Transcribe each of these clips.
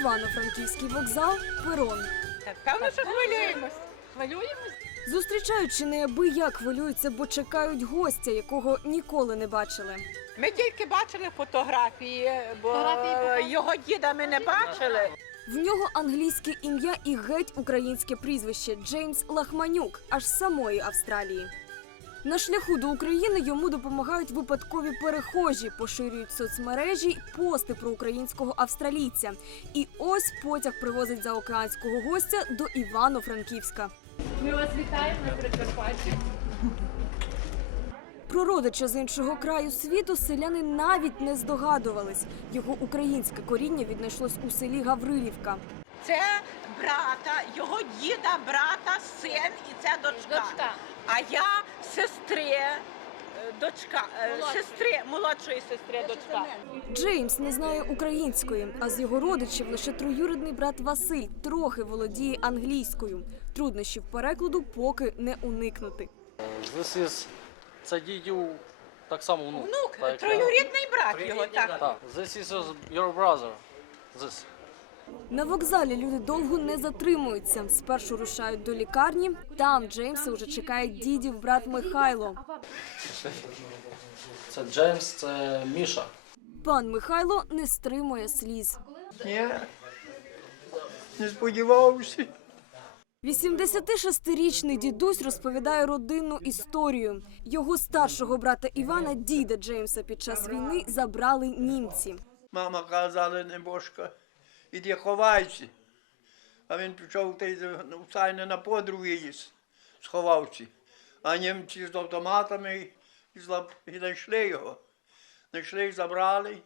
Івано-Франківський вокзал, перон. Певно, що хвилюємось. Хвилюємось? Зустрічаючи неабияк хвилюються, бо чекають гостя, якого ніколи не бачили. Ми тільки бачили фотографії, бо Фотографії його діда ми не бачили. В нього англійське ім'я і геть українське прізвище Джеймс Лахманюк, аж з самої Австралії. На шляху до України йому допомагають випадкові перехожі, поширюють соцмережі, пости про українського австралійця. І ось потяг привозить заокеанського гостя до Івано-Франківська. Ми вас вітаємо на Прикарпатті. Про родича з іншого краю світу селяни навіть не здогадувались. Його українське коріння віднайшлось у селі Гаврилівка. Це брата, його діда, брата, син і це дочка. Дочка. А я сестри, е, дочка, е, Молодшої. сестри, молодшої сестри, дочка. Джеймс не знає української, а з його родичів лише троюрідний брат Василь трохи володіє англійською. Труднощів перекладу поки не уникнути. This is це дідів так само внук. Внук, Так, троюрідний брат його, так. Так, this is your brother. This. На вокзалі люди довго не затримуються. Спершу рушають до лікарні. Там Джеймса вже чекає дідів брат Михайло. Це Джеймс, це Міша. Пан Михайло не стримує сліз. Ні, не сподівався. 86-річний дідусь розповідає родинну історію. Його старшого брата Івана, діда Джеймса, під час війни забрали німці. Мама казала, небожка, іди ховайся. А він пішов та й ну, сайне на подруги їсть, сховався. А німці з автоматами і знайшли його. Знайшли забрали.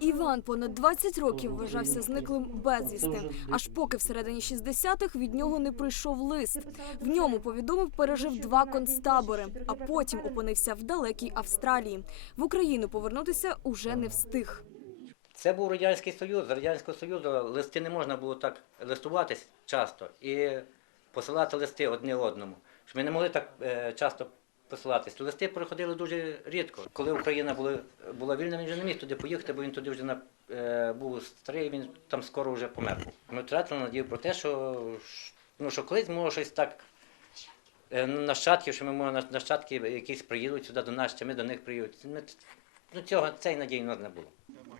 Іван понад 20 років вважався зниклим безвісти, аж поки всередині 60-х від нього не прийшов лист. В ньому повідомив, пережив два концтабори, а потім опинився в далекій Австралії. В Україну повернутися уже не встиг. Це був Радянський Союз. З Радянського Союзу листи не можна було так листуватись часто і посилати листи одне одному. Ми не могли так е, часто посилатись. Листи приходили дуже рідко. Коли Україна була, була вільна, він вже не міг туди поїхати, бо він туди вже на, е, був старий, він там скоро вже помер. Ми втратили надію про те, що, ну, що колись може щось так. е, Нащадків, що ми може на- нащадки якісь приїдуть сюди до нас, чи ми до них приїдуть. Ми, ну, цього, цієї надії в нас не було.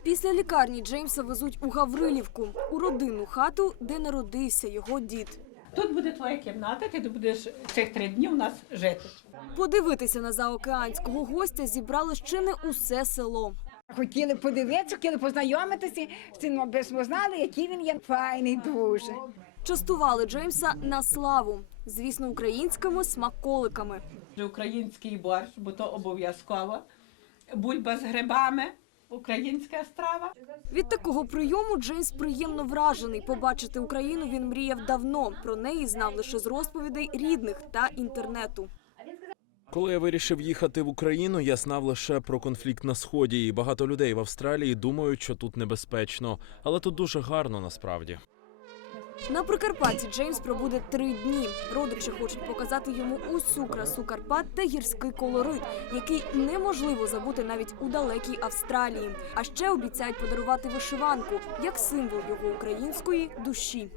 Після лікарні Джеймса везуть у Гаврилівку у родинну хату, де народився його дід. Тут буде твоя кімната, ти будеш цих три дні у нас жити. Подивитися на заокеанського гостя зібрало ще не усе село. Хотіли подивитися, хотіли познайомитися з цим, аби ми знали, який він є файний дуже. Частували Джеймса на славу, звісно, українськими смаколиками. Український борщ, бо то обов'язково. Бульба з грибами, українська страва. Від такого прийому Джеймс приємно вражений. Побачити Україну він мріяв давно. Про неї знав лише з розповідей рідних та інтернету. Коли я вирішив їхати в Україну, я знав лише про конфлікт на сході, і багато людей в Австралії думають, що тут небезпечно, але тут дуже гарно насправді. На Прикарпатті Джеймс пробуде три дні. Родичі хочуть показати йому усю красу Карпат та гірський колорит, який неможливо забути навіть у далекій Австралії. А ще обіцяють подарувати вишиванку як символ його української душі.